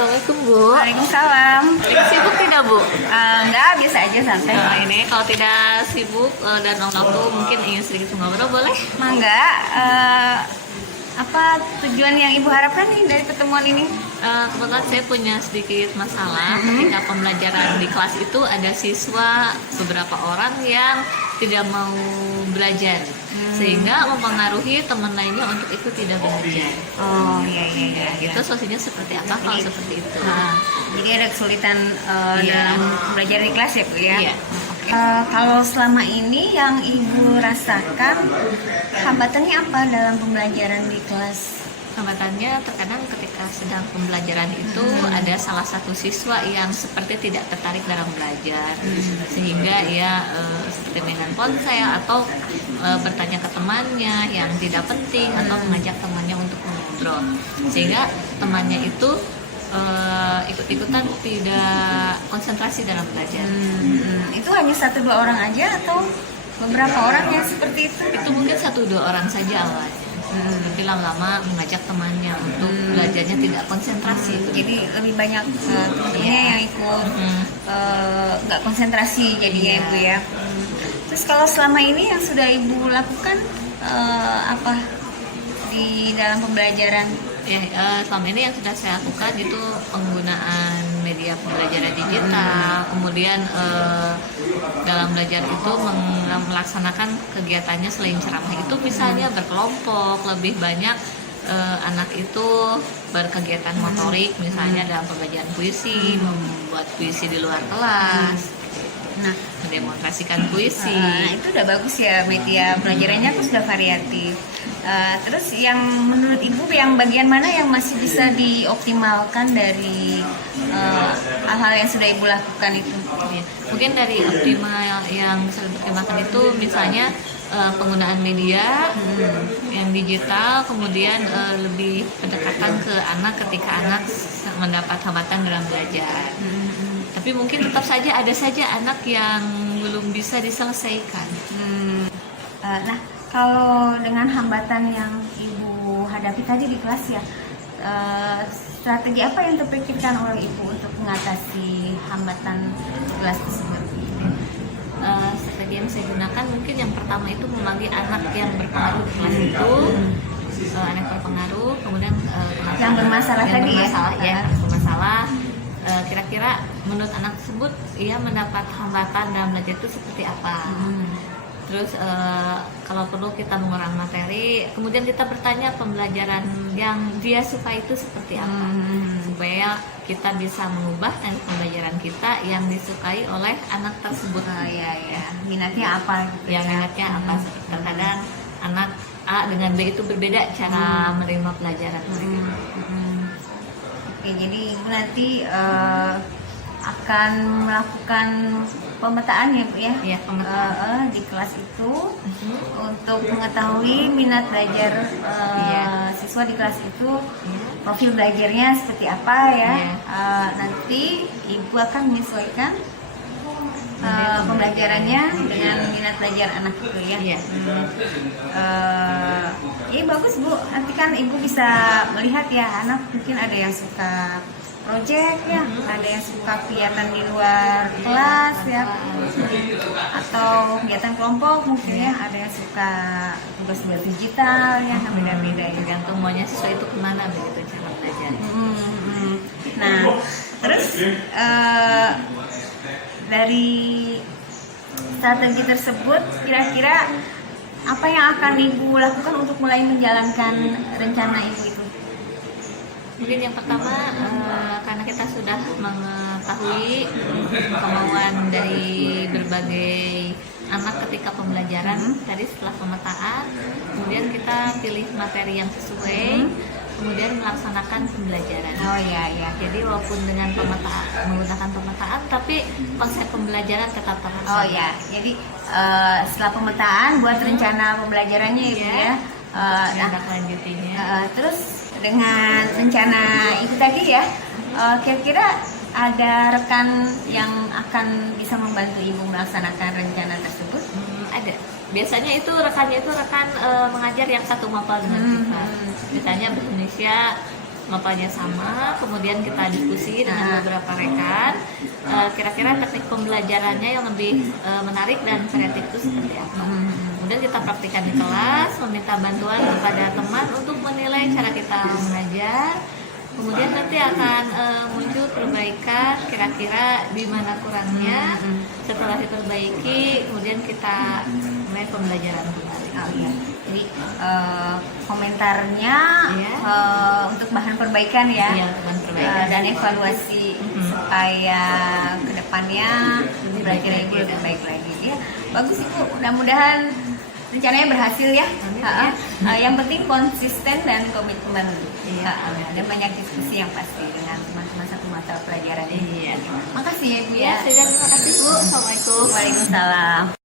Assalamualaikum Bu. Waalaikumsalam. Lagi sibuk tidak Bu? Enggak, biasa aja santai. Ini kalau tidak sibuk dan waktu mungkin ingin sedikit ngobrol boleh? Mangga. Apa tujuan yang Ibu harapkan nih dari pertemuan ini? Kebetulan saya punya sedikit masalah ketika pembelajaran di kelas itu ada siswa beberapa orang yang tidak mau belajar sehingga mempengaruhi teman lainnya untuk ikut tidak belajar. Oh iya. Itu solusinya seperti apa kalau seperti itu? Jadi ada kesulitan Iya. dalam belajar di kelas ya Bu ya? Iya. Oke. Kalau selama ini yang Ibu rasakan hambatannya apa dalam pembelajaran di kelas? Hambatannya terkadang ketika sedang pembelajaran itu ada salah satu siswa yang seperti tidak tertarik dalam belajar sehingga ia seperti mainan ponsel atau bertanya ke temannya yang tidak penting atau mengajak temannya untuk mengobrol sehingga temannya itu ikut-ikutan tidak konsentrasi dalam belajar. Itu hanya 1-2 orang aja atau beberapa orang yang seperti itu? Itu mungkin 1-2 orang saja awalnya. Tapi lama-lama mengajak temannya untuk belajarnya tidak konsentrasi. Jadi lebih banyak temennya yang ikut nggak konsentrasi jadinya Ibu ya. Terus kalau selama ini yang sudah Ibu lakukan apa di dalam pembelajaran? Ya, selama ini yang sudah saya lakukan itu penggunaan media pembelajaran digital, kemudian dalam belajar itu melaksanakan kegiatannya selain ceramah itu misalnya berkelompok, lebih banyak anak itu berkegiatan motorik misalnya dalam pembelajaran puisi, membuat puisi di luar kelas. Nah, mendemonstrasikan puisi. Itu udah bagus ya, media pelajarannya tuh sudah variatif. Terus yang menurut Ibu yang bagian mana yang masih bisa dioptimalkan dari hal-hal yang sudah Ibu lakukan itu? Ya, mungkin dari optimal yang bisa dioptimalkan itu misalnya penggunaan media yang digital, kemudian lebih pendekatan ke anak ketika anak mendapat hambatan dalam belajar. Tapi mungkin tetap saja ada saja anak yang belum bisa diselesaikan. Nah, kalau dengan hambatan yang Ibu hadapi tadi di kelas ya, strategi apa yang terpikirkan oleh Ibu untuk mengatasi hambatan kelas tersebut? Strategi yang saya gunakan mungkin yang pertama itu memanggil anak yang berpengaruh di kelas itu, anak berpengaruh, kemudian yang bermasalah yang tadi bermasalah, ya, bermasalah. Kira-kira menurut anak tersebut ia mendapat hambatan dalam belajar itu seperti apa? Terus kalau perlu kita mengurangi materi, kemudian kita bertanya pembelajaran yang dia suka itu seperti apa, supaya kita bisa mengubah dari pembelajaran kita yang disukai oleh anak tersebut. Minatnya apa? Gitu Yang minatnya apa? Terkadang anak A dengan B itu berbeda cara menerima pelajaran mereka. Oke, jadi Ibu nanti akan melakukan pemetaan ya Bu ya? Iya, pemetaan. Di kelas itu untuk mengetahui minat belajar siswa di kelas itu, profil belajarnya seperti apa ya. Nanti Ibu akan menyesuaikan pembelajarannya dengan minat belajar anak itu ya. Ya bagus Bu, nanti kan Ibu bisa melihat ya anak mungkin ada yang suka project ya, ada yang suka kegiatan di luar kelas ya, atau kegiatan kelompok mungkin ya, ada yang suka tugas-tugas digital ya, beda-beda ya. Tergantung maunya siswa itu kemana begitu cara belajar. Nah, terus dari strategi tersebut kira-kira apa yang akan Ibu lakukan untuk mulai menjalankan rencana Ibu itu? Mungkin yang pertama karena kita sudah mengetahui kemauan dari berbagai anak ketika pembelajaran tadi setelah pemetaan, kemudian kita pilih materi yang sesuai, kemudian melaksanakan pembelajaran. Jadi walaupun dengan pemetaan, menggunakan pemetaan, tapi konsep pembelajaran tetap terlaksana. Jadi setelah pemetaan buat rencana pembelajarannya Ibu ya. Lanjutinya. Terus dengan rencana Ibu tadi ya, kira-kira ada rekan yang akan bisa membantu Ibu melaksanakan rencana tersebut? Ada. Biasanya itu rekannya itu rekan mengajar yang satu mapel dengan kita. Misalnya bahasa Indonesia mapanya sama, kemudian kita diskusi dengan beberapa rekan, kira-kira teknik pembelajarannya yang lebih menarik dan kreatif itu seperti apa. Kemudian kita praktikkan di kelas, meminta bantuan kepada teman untuk menilai cara kita mengajar. Kemudian nanti akan muncul perbaikan, kira-kira di mana kurangnya. Setelah diperbaiki, kemudian kita mulai pembelajaran kembali. Oh, iya. Jadi komentarnya Iya. Untuk bahan perbaikan ya. Iya, teman perbaikan. Dan evaluasi supaya kedepannya belajar ibu lebih baik lagi ya. Bagus ibu, mudah-mudahan rencananya berhasil ya. Amin, ya. Yang penting konsisten dan komitmen. Iya. Dan banyak diskusi yang pasti dengan teman-teman satu mata pelajaran ini. Iya. Makasih ya ibu Ya, ya. terima kasih Bu. Assalamualaikum. Waalaikumsalam.